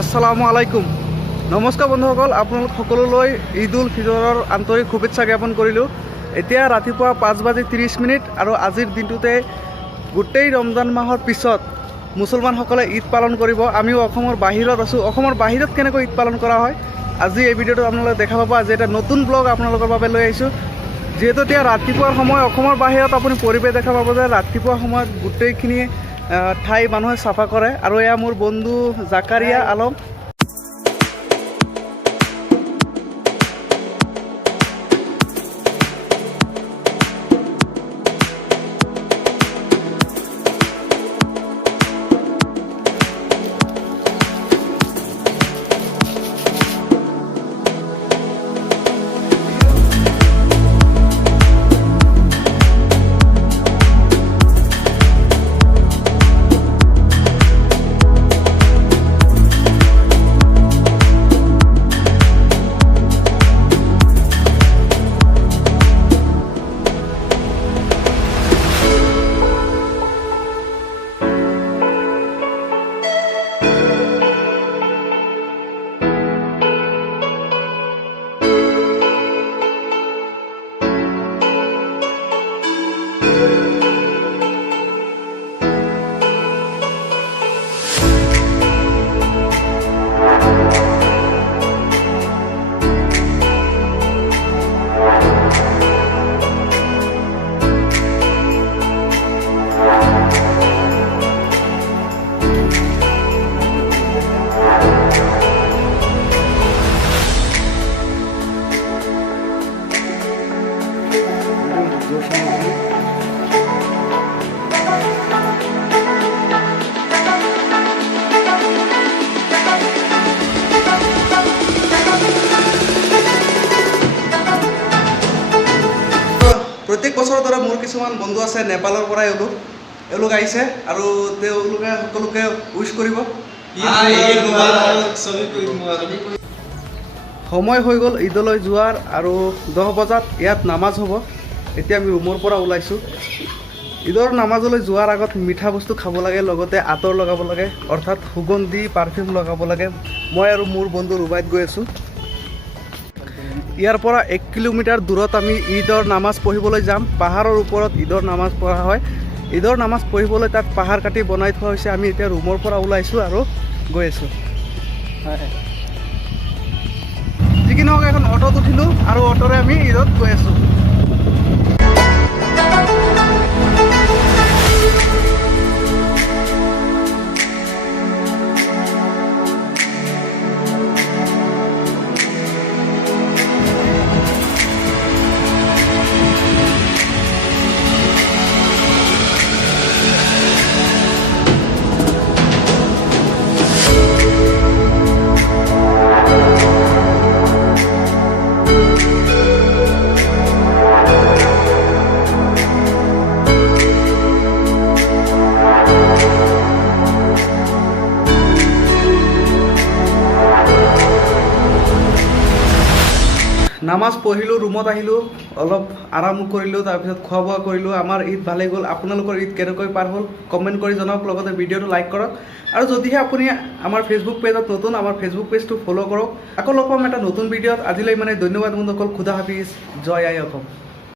আসসালামু আলাইকুম। নমস্কাৰ বন্ধুসকল, আপোনালোক সকলোলৈ ঈদ উল ফিতৰৰ আন্তৰিক শুভেচ্ছা জ্ঞাপন কৰিলোঁ। এতিয়া ৰাতিপুৱা 5:30 আৰু আজিৰ দিনটোতে গোটেই ৰমজান মাহৰ পিছত মুছলমানসকলে ঈদ পালন কৰিব। আমিও অসমৰ বাহিৰত আছোঁ। অসমৰ বাহিৰত কেনেকৈ ঈদ পালন কৰা হয় আজি এই ভিডিঅ'টো আপোনালোকে দেখা পাব। আজি এটা নতুন ব্লগ আপোনালোকৰ বাবে লৈ আহিছোঁ। যিহেতু এতিয়া ৰাতিপুৱাৰ সময়, অসমৰ বাহিৰত আপুনি পৰিৱেশ দেখা পাব যে ৰাতিপুৱাৰ সময়ত গোটেইখিনি ঠাই মানুহে চাফা কৰে। আৰু এয়া মোৰ বন্ধু জাকাৰিয়া আলম। প্ৰত্যেক বছৰৰ দৰে মোৰ কিছুমান বন্ধু আছে নেপালৰ পৰা। এওঁলোক আহিছে আৰু তেওঁলোকে সকলোকে উইচ কৰিব। সময় হৈ গ'ল ঈদলৈ যোৱাৰ আৰু 10 বজাত ইয়াত নামাজ হ'ব। এতিয়া আমি ৰুমৰ পৰা ওলাইছোঁ। ঈদৰ নামাজলৈ যোৱাৰ আগত মিঠা বস্তু খাব লাগে, লগতে আতৰ লগাব লাগে, অৰ্থাৎ সুগন্ধি পাৰফিউম লগাব লাগে। মই আৰু মোৰ বন্ধু ৰুবাইত গৈ আছোঁ। ইয়াৰ পৰা 1 কিলোমিটাৰ দূৰত আমি ঈদৰ নামাজ পঢ়িবলৈ যাম। পাহাৰৰ ওপৰত ঈদৰ নামাজ পঢ়া হয়। ঈদৰ নামাজ পঢ়িবলৈ তাত পাহাৰ কাটি বনাই থোৱা হৈছে। আমি এতিয়া ৰুমৰ পৰা ওলাইছোঁ আৰু গৈ আছোঁ। যি কি নহওক, এখন অটোত উঠিলোঁ আৰু অটোৰে আমি ঈদত গৈ আছোঁ। নামাজ পঢ়িলোঁ, ৰুমত আহিলোঁ, অলপ আৰাম কৰিলোঁ, তাৰপিছত খোৱা বোৱা কৰিলোঁ। আমাৰ ঈদ ভালেই গ'ল। আপোনালোকৰ ঈদ কেনেকৈ পাৰ হ'ল কমেণ্ট কৰি জনাওক, লগতে ভিডিঅ'টো লাইক কৰক। আৰু যদিহে আপুনি আমাৰ ফেচবুক পেজত নতুন, আমাৰ ফেচবুক পেজটো ফ'ল' কৰক। আকৌ লগ পাম এটা নতুন ভিডিঅ'ত। আজিলৈ ধন্যবাদ বন্ধুসকল। খুদা হাফিজ। জয় আই অসম।